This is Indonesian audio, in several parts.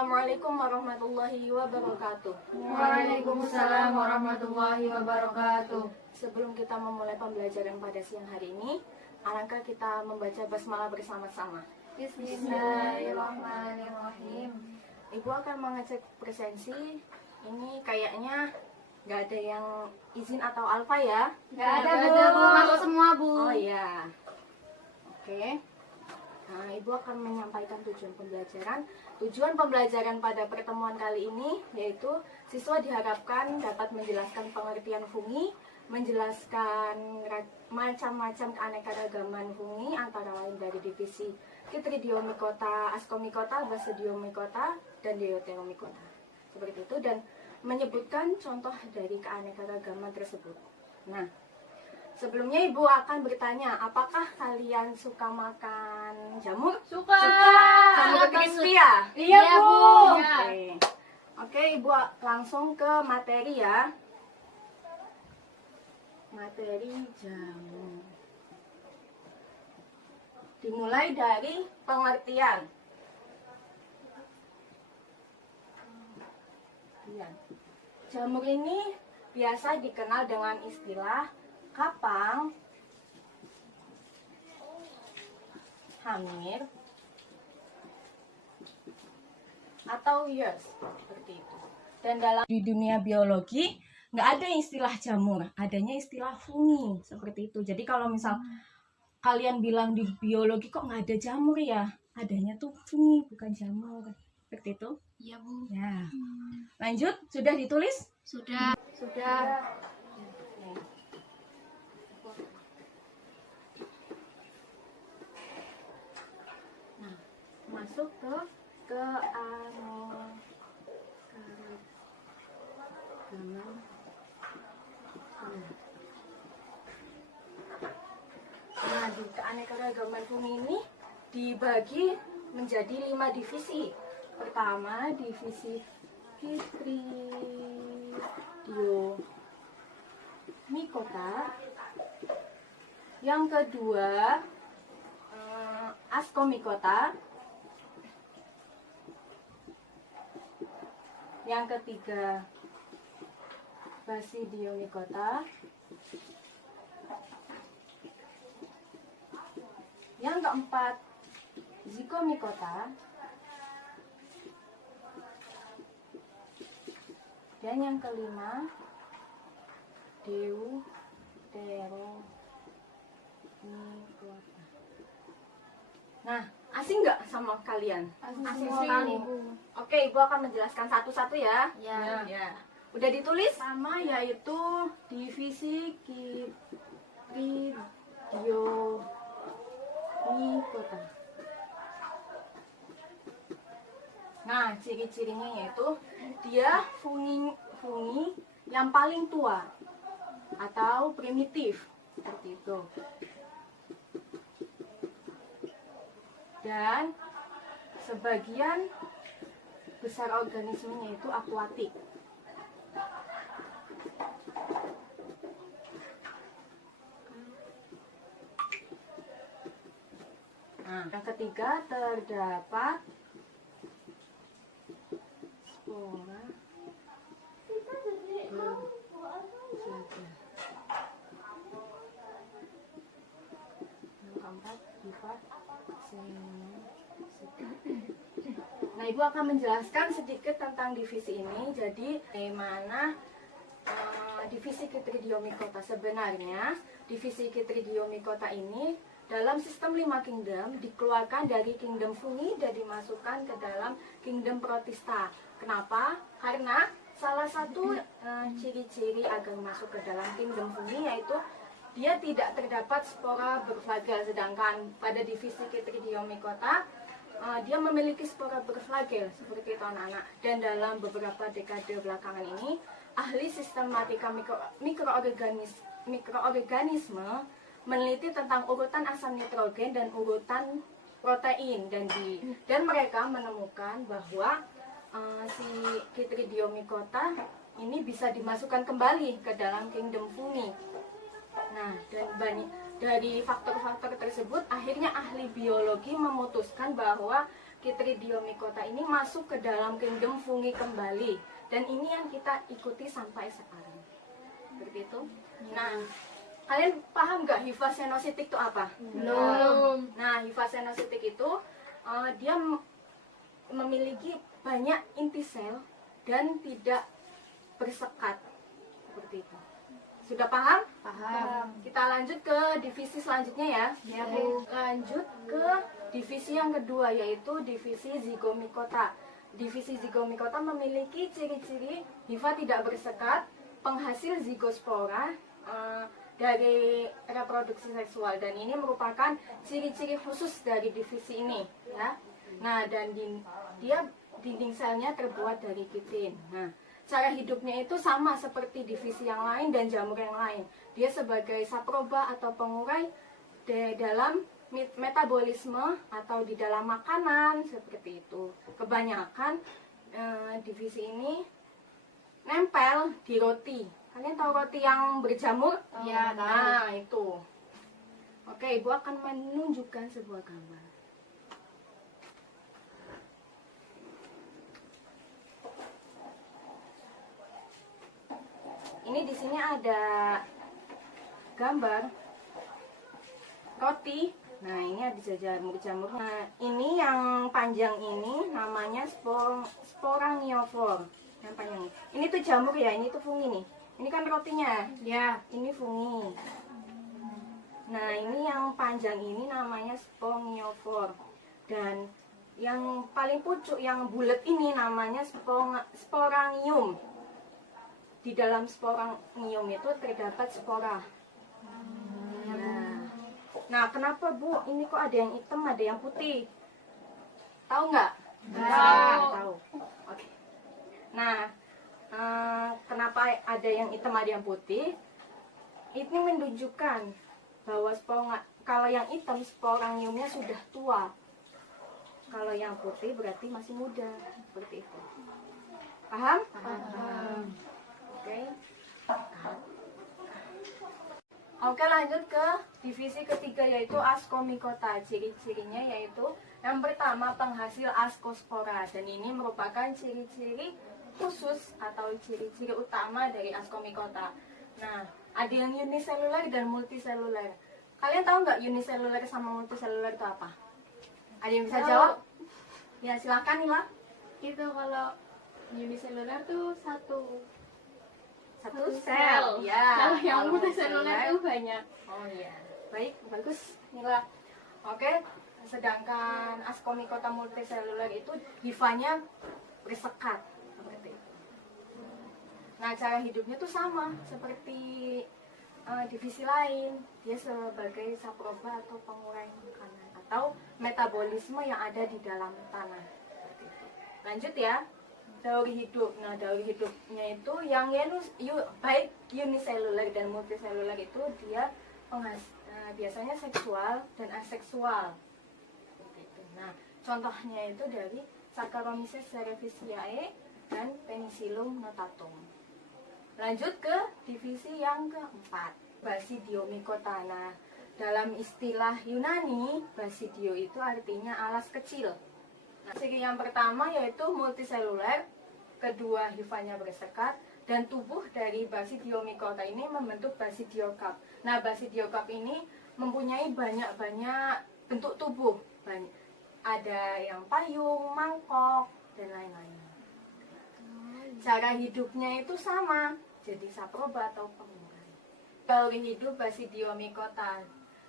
Assalamualaikum warahmatullahi wabarakatuh. Waalaikumsalam warahmatullahi wabarakatuh. Sebelum kita memulai pembelajaran pada siang hari ini, alangkah kita membaca basmalah bersama-sama. Bismillahirrahmanirrahim. Ibu akan mengecek presensi. Ini kayaknya nggak ada yang izin atau alfa ya? Gak ada bu, masuk semua bu. Oh iya. Oke. Nah, Ibu akan menyampaikan tujuan pembelajaran. Tujuan pembelajaran pada pertemuan kali ini yaitu siswa diharapkan dapat menjelaskan pengertian fungi, menjelaskan macam-macam keanekaragaman fungi antara lain dari divisi Chytridiomycota, Ascomycota, Basidiomycota, dan Deuteromycota. Seperti itu, dan menyebutkan contoh dari keanekaragaman tersebut. Nah, sebelumnya Ibu akan bertanya, apakah kalian suka makan jamur? Suka. Jamur crispy ya? Iya bu. Oke, Ibu langsung ke materi ya. Materi jamur. Dimulai dari pengertian. Jamur ini biasa dikenal dengan istilah kapang, hamir, atau years, seperti itu. Dan di dunia biologi nggak ada istilah jamur, adanya istilah fungi, seperti itu. Jadi kalau misal kalian bilang di biologi kok nggak ada jamur ya, adanya tuh fungi bukan jamur, seperti itu. Iya bu. Ya, lanjut, sudah ditulis? Sudah. Sudah. Nah, masuk ke Nah, di keanekaragaman fungi ini dibagi menjadi 5 divisi. Pertama, divisi Chytridiomycota. Yang kedua, Ascomycota. Yang ketiga, Basidiomycota. Yang keempat, Zygomycota. Dan yang kelima, Deuteromycota. Nah, asing nggak sama kalian? Asing sekali bu. Oke, Ibu akan menjelaskan satu-satu ya. Ya. Udah ditulis? Sama, yaitu divisi Chytridiomycota. Nah, ciri-cirinya yaitu dia fungi yang paling tua atau primitif, seperti itu. Dan sebagian besar organismenya itu akuatik. Nah, yang ketiga terdapat spora berjajar. Yang keempat Nah, Ibu akan menjelaskan sedikit tentang divisi ini. Jadi, bagaimana divisi Chytridiomycota sebenarnya? Divisi Chytridiomycota ini dalam sistem 5 kingdom dikeluarkan dari kingdom fungi dan dimasukkan ke dalam kingdom protista. Kenapa? Karena salah satu ciri-ciri agar masuk ke dalam kingdom fungi yaitu dia tidak terdapat spora berflagel, sedangkan pada divisi Chytridiomycota dia memiliki spora berflagel, seperti itu anak-anak. Dan dalam beberapa dekade belakangan ini, ahli sistematika mikroorganisme meneliti tentang urutan asam nitrogen dan urutan protein, dan mereka menemukan bahwa si Chytridiomycota ini bisa dimasukkan kembali ke dalam kingdom fungi. Nah, dan dari faktor-faktor tersebut akhirnya ahli biologi memutuskan bahwa Chytridiomycota ini masuk ke dalam kingdom fungi kembali, dan ini yang kita ikuti sampai sekarang. Seperti itu. Nah, kalian paham nggak hifa senositik itu apa? Belum. Nah, hifa senositik itu dia memiliki banyak inti sel dan tidak bersekat. Seperti itu. Sudah paham? Paham. Kita lanjut ke divisi selanjutnya ya. Ya, Bu. Lanjut ke divisi yang kedua, yaitu divisi zygomicota. Divisi zygomicota memiliki ciri-ciri hifa tidak bersekat, penghasil zygospora dari reproduksi seksual, dan ini merupakan ciri-ciri khusus dari divisi ini ya. Nah, dan dia dinding selnya terbuat dari kitin. Nah, cara hidupnya itu sama seperti divisi yang lain dan jamur yang lain. Dia sebagai saproba atau pengurai dalam metabolisme atau di dalam makanan, seperti itu. Kebanyakan divisi ini nempel di roti. Kalian tahu roti yang berjamur? Iya, tahu. Nah, itu. Oke, Ibu akan menunjukkan sebuah gambar. Ini di sini ada gambar roti. Nah, ini ada jamur-jamur. Nah, ini yang panjang ini namanya sporangiofor. Yang panjang ini tuh jamur ya, ini tuh fungi nih. Ini kan rotinya. Ya. Ini fungi. Nah, ini yang panjang ini namanya sporangiofor. Dan yang paling pucuk, yang bulat ini namanya sporangium. Di dalam sporangium itu terdapat spora. Nah, kenapa Bu? Ini kok ada yang hitam, ada yang putih? Tahu nggak? Nggak. Tahu. Oke. Nah, kenapa ada yang hitam, ada yang putih? Ini menunjukkan bahwa kalau yang hitam sporangiumnya sudah tua. Kalau yang putih berarti masih muda. Seperti itu. Paham? Paham. Oke. Oke, lanjut ke divisi ketiga, yaitu ascomycota. Ciri-cirinya yaitu yang pertama penghasil ascospora, dan ini merupakan ciri-ciri khusus atau ciri-ciri utama dari ascomycota. Nah, ada yang uniseluler dan multiseluler. Kalian tahu nggak uniseluler sama multiseluler itu apa? Ada yang bisa jawab? Ya, silakan Nila. Itu kalau uniseluler tuh satu sel. Ya. Kalau yang Kalau multiseluler tuh banyak. Oh iya, baik, bagus Nila. Oke, sedangkan ascomycota multiseluler itu hifanya bersekat seperti itu. Nah, cara hidupnya tuh sama seperti divisi lain. Dia sebagai saproba atau pengurai makanan atau metabolisme yang ada di dalam tanah. Seperti itu. Lanjut ya. Dauri hidup. Nah, dauri hidupnya itu yang baik uniseluler dan multiseluler itu dia biasanya seksual dan aseksual. Gitu. Nah, contohnya itu dari Saccharomyces cerevisiae dan Penicillium notatum. Lanjut ke divisi yang keempat, Basidiomycota. Nah, dalam istilah Yunani, Basidio itu artinya alas kecil. Nah, ciri yang pertama yaitu multiseluler, kedua hifanya bersekat, dan tubuh dari Basidiomycota ini membentuk basidiokarp. Nah, basidiokarp ini mempunyai banyak-banyak bentuk tubuh. Ada yang payung, mangkok, dan lain-lain. Cara hidupnya itu sama, jadi saproba atau pengurai. Dauri hidup Basidiomycota.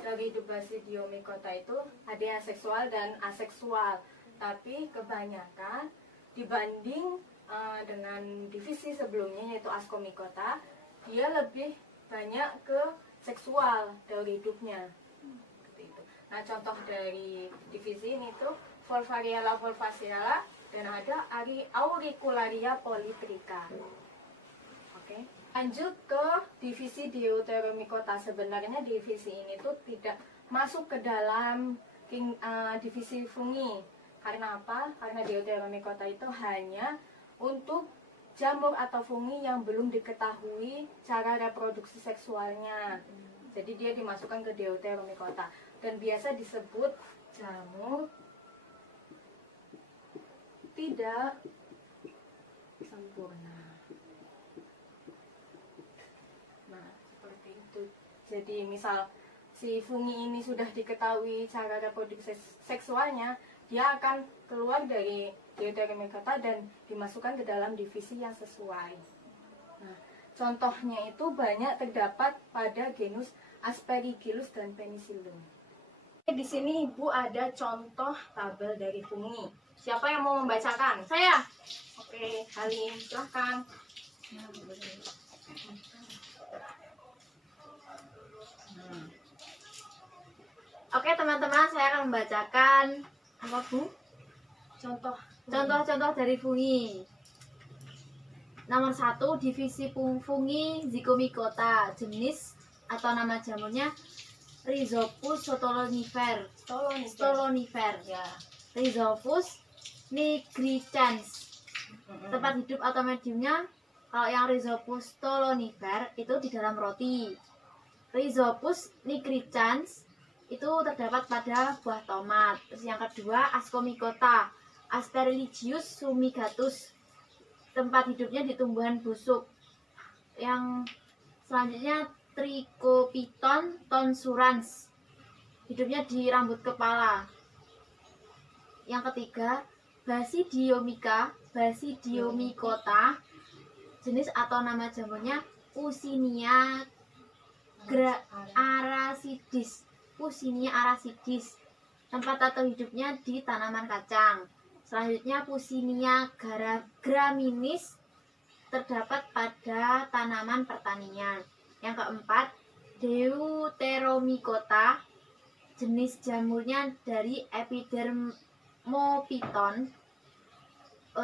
Dauri hidup Basidiomycota itu ada yang seksual dan aseksual. Tapi kebanyakan dibanding dengan divisi sebelumnya yaitu ascomycota, dia lebih banyak ke seksual dauri hidupnya. Seperti itu. Nah, contoh dari divisi ini tuh Volvariella volvacealla dan ada Auricularia polytricha. Oke. Lanjut ke divisi Deuteromycota. Sebenarnya divisi ini tuh tidak masuk ke dalam divisi fungi. Karena apa? Karena Deuteromycota itu hanya untuk jamur atau fungi yang belum diketahui cara reproduksi seksualnya. Jadi dia dimasukkan ke Deuteromycota dan biasa disebut jamur tidak sempurna. Nah, seperti itu. Jadi misal si fungi ini sudah diketahui cara reproduksi seksualnya, dia akan keluar dari Deuteromycota dan dimasukkan ke dalam divisi yang sesuai. Nah, contohnya itu banyak terdapat pada genus Aspergillus dan Penicillium. Di sini Ibu ada contoh tabel dari fungi. Siapa yang mau membacakan? Saya. Oke, Halim, silahkan. Oke teman-teman, saya akan membacakan apa Bu? Contoh-contoh dari fungi. Nomor 1, divisi fungi Zygomicota, jenis atau nama jamunya Rhizopus stolonifer. Ya. Rhizopus nigricans. Tempat hidup atau mediumnya, kalau yang Rhizopus stolonifer itu di dalam roti. Rhizopus nigricans itu terdapat pada buah tomat. Terus yang kedua, Ascomycota, Aspergillus fumigatus. Tempat hidupnya di tumbuhan busuk. Yang selanjutnya Trichopiton tonsurans. Hidupnya di rambut kepala. Yang ketiga, Basidiomycota. Jenis atau nama jamunya Pusinia arasidis. Tempat atau hidupnya di tanaman kacang. Selanjutnya Pusinia graminis, terdapat pada tanaman pertanian. Yang keempat, Deuteromycota, jenis jamurnya dari Epidermophyton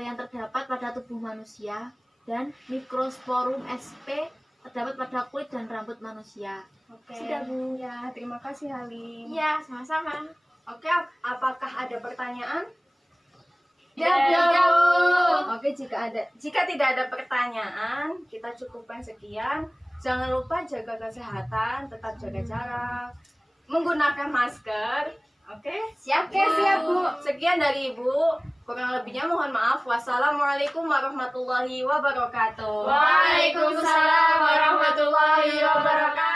yang terdapat pada tubuh manusia. Dan Microsporum sp, terdapat pada kulit dan rambut manusia. Oke. Sudah Bu. Ya, terima kasih Halim. Iya, sama-sama. Oke, apakah ada pertanyaan? Tidak, Bu. Oke, jika tidak ada pertanyaan, kita cukupkan sekian. Jangan lupa jaga kesehatan, tetap jaga jarak, menggunakan masker. Oke? Siap, Bu. Sekian dari Ibu. Kurang lebihnya mohon maaf. Wassalamualaikum warahmatullahi wabarakatuh. Waalaikumsalam warahmatullahi wabarakatuh.